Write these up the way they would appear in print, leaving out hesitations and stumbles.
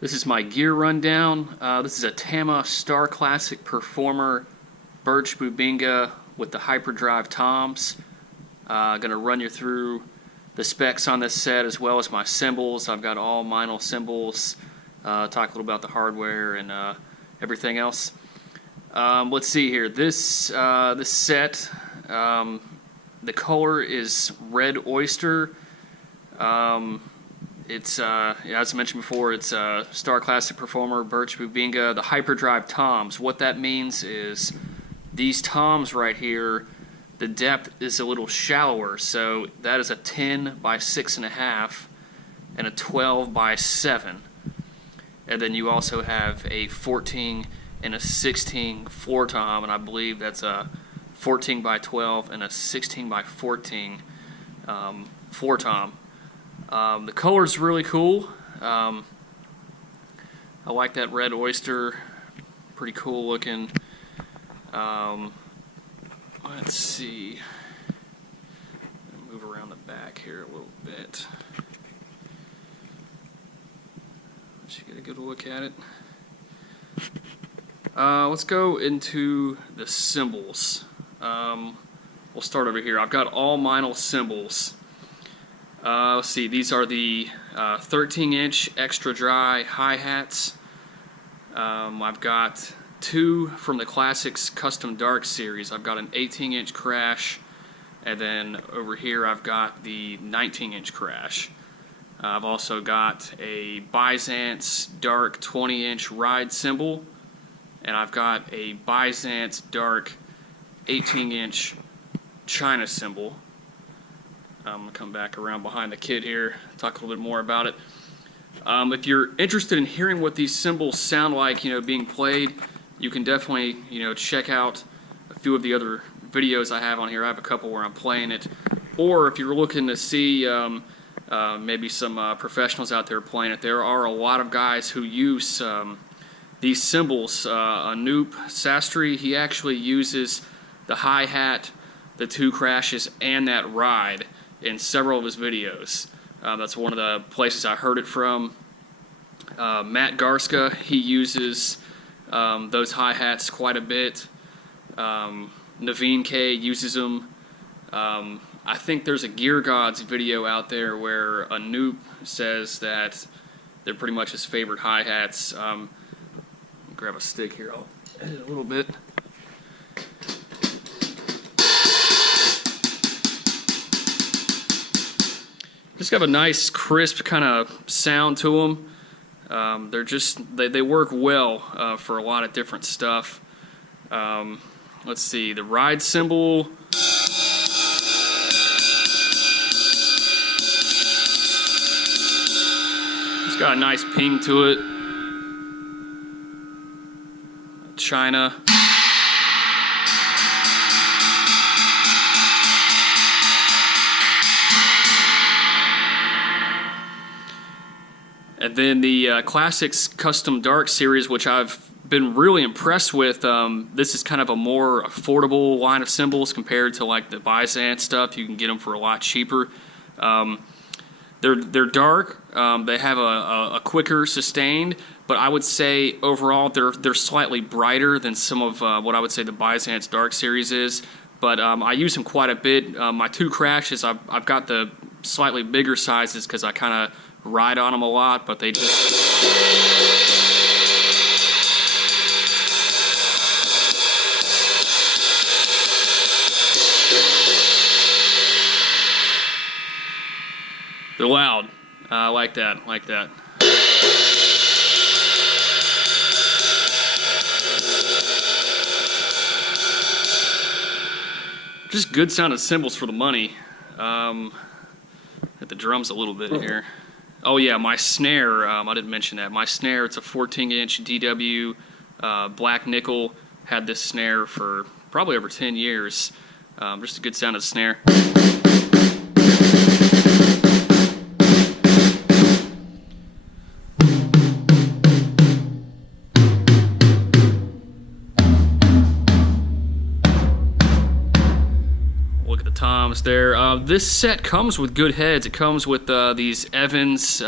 This is my gear rundown. This is a Tama Starclassic Performer Birch Bubinga with the hyperdrive toms. Going to run you through the specs on this set as well as my cymbals. I've got all Meinl cymbals. Talk a little about the hardware and everything else. Let's see here. This set, the color is red oyster. It's as I mentioned before, it's a Starclassic Performer Birch Bubinga. The hyperdrive toms. What that means is these toms right here, the depth is a little shallower. So that is a 10 by 6.5 and a 12 by 7. And then you also have a 14 and a 16 floor tom, and I believe that's a 14 by 12 and a 16 by 14 floor tom. The color's really cool. I like that red oyster, pretty cool looking. Let's see, move around the back here a little bit. Let you get a good look at it. Let's go into the cymbals. We'll start over here. I've got all Meinl cymbals. Let's see, these are the 13-inch extra dry hi-hats. I've got two from the Classics Custom Dark series. I've got an 18-inch crash, and then over here I've got the 19-inch crash. I've also got a Byzance Dark 20-inch ride cymbal, and I've got a Byzance Dark 18-inch China cymbal. I'm going to come back around behind the kid here, talk a little bit more about it. If you're interested in hearing what these cymbals sound like, being played, you can definitely, check out a few of the other videos I have on here. I have a couple where I'm playing it. Or if you're looking to see maybe some professionals out there playing it, there are a lot of guys who use these cymbals. Anoop Sastry, he actually uses the hi-hat, the two crashes, and that ride in several of his videos. That's one of the places I heard it from. Matt Garska, he uses those hi-hats quite a bit. Naveen K uses them. I think there's a Gear Gods video out there where Anoop says that they're pretty much his favorite hi-hats. Grab a stick here, I'll edit a little bit. Just got a nice crisp kind of sound to them. They work well for a lot of different stuff. Let's see, the ride cymbal. It's got a nice ping to it. China. And then the Classics Custom Dark series, which I've been really impressed with. This is kind of a more affordable line of cymbals compared to like the Byzance stuff. You can get them for a lot cheaper. They're dark. They have a quicker sustained, but I would say overall they're slightly brighter than some of what I would say the Byzance Dark series is. But I use them quite a bit. My two crashes, I've got the slightly bigger sizes because I kind of ride on them a lot, but they just... They're loud. I like that, Just good sounding cymbals for the money. Hit the drums a little bit here. Oh yeah, my snare, I didn't mention that. My snare, it's a 14-inch DW black nickel. Had this snare for probably over 10 years. Just a good sounding snare. Look at the toms there. This set comes with good heads. It comes with these Evans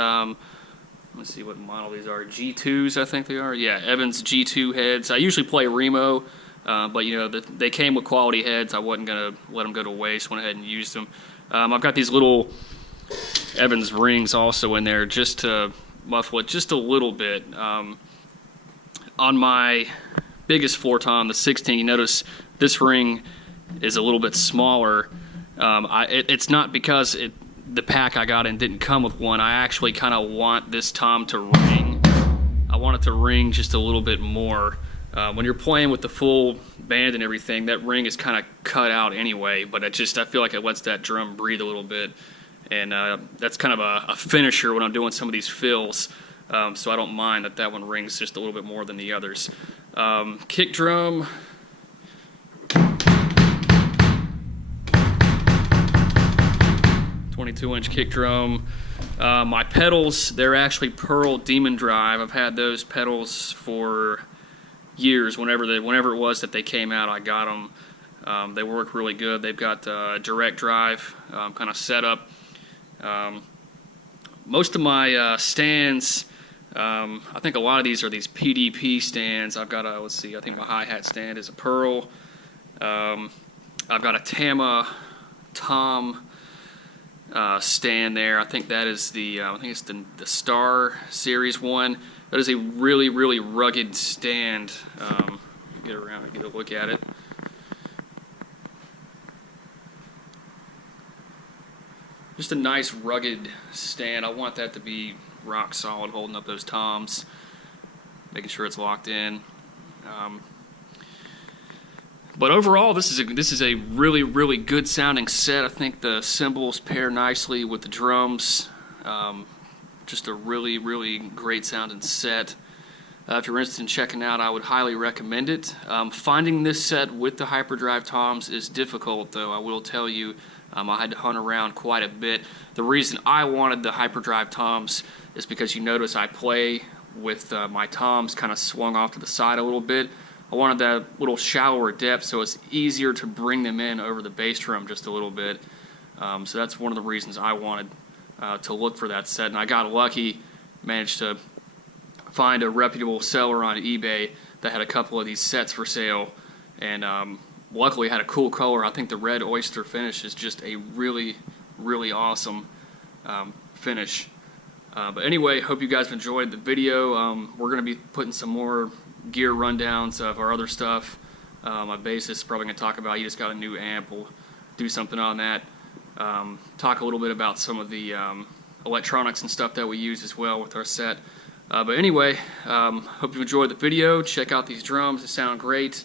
let's see what model these are. G2s, I think they are. Yeah, Evans G2 heads. I usually play Remo, but you know they came with quality heads. I wasn't gonna let them go to waste. Went ahead and used them. I've got these little Evans rings also in there just to muffle it just a little bit. On my biggest floor tom, the 16, you notice this ring is a little bit smaller. It's not because the pack I got in didn't come with one. I actually kind of want this tom to ring. I want it to ring just a little bit more. When you're playing with the full band and everything, that ring is kind of cut out anyway, but I feel like it lets that drum breathe a little bit. And that's kind of a finisher when I'm doing some of these fills. So I don't mind that one rings just a little bit more than the others. Kick drum. .22-inch kick drum. My pedals, they're actually Pearl Demon Drive. I've had those pedals for years. Whenever it was that they came out, I got them. They work really good. They've got direct drive kind of setup. Most of my stands, I think a lot of these are these PDP stands. I've got let's see, I think my hi-hat stand is a Pearl. I've got a Tama Tom stand there. I think that is I think it's the Star Series one. That is a really, really rugged stand. Get around and get a look at it. Just a nice rugged stand. I want that to be rock solid, holding up those toms, making sure it's locked in. But overall, this is a really, really good sounding set. I think the cymbals pair nicely with the drums. Just a really, really great sounding set. If you're interested in checking out, I would highly recommend it. Finding this set with the hyperdrive toms is difficult, though, I will tell you. I had to hunt around quite a bit. The reason I wanted the hyperdrive toms is because you notice I play with my toms kind of swung off to the side a little bit. I wanted that little shallower depth so it's easier to bring them in over the bass drum just a little bit. So that's one of the reasons I wanted to look for that set. And I got lucky, managed to find a reputable seller on eBay that had a couple of these sets for sale. And luckily had a cool color. I think the red oyster finish is just a really, really awesome finish. But anyway, hope you guys enjoyed the video. We're going to be putting some more gear rundowns of our other stuff. My bassist is probably going to talk about, he just got a new amp. We'll do something on that. Talk a little bit about some of the electronics and stuff that we use as well with our set. But anyway, hope you enjoyed the video. Check out these drums. They sound great.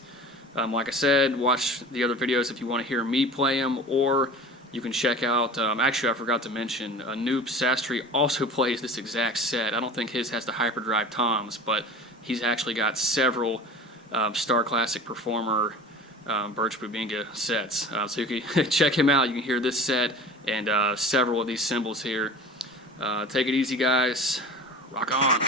Like I said, watch the other videos if you want to hear me play them, or you can check out, actually I forgot to mention, Anoop Sastry also plays this exact set. I don't think his has the hyperdrive toms, but he's actually got several Starclassic Performer Birch Bubinga sets. So you can check him out. You can hear this set and several of these cymbals here. Take it easy, guys. Rock on.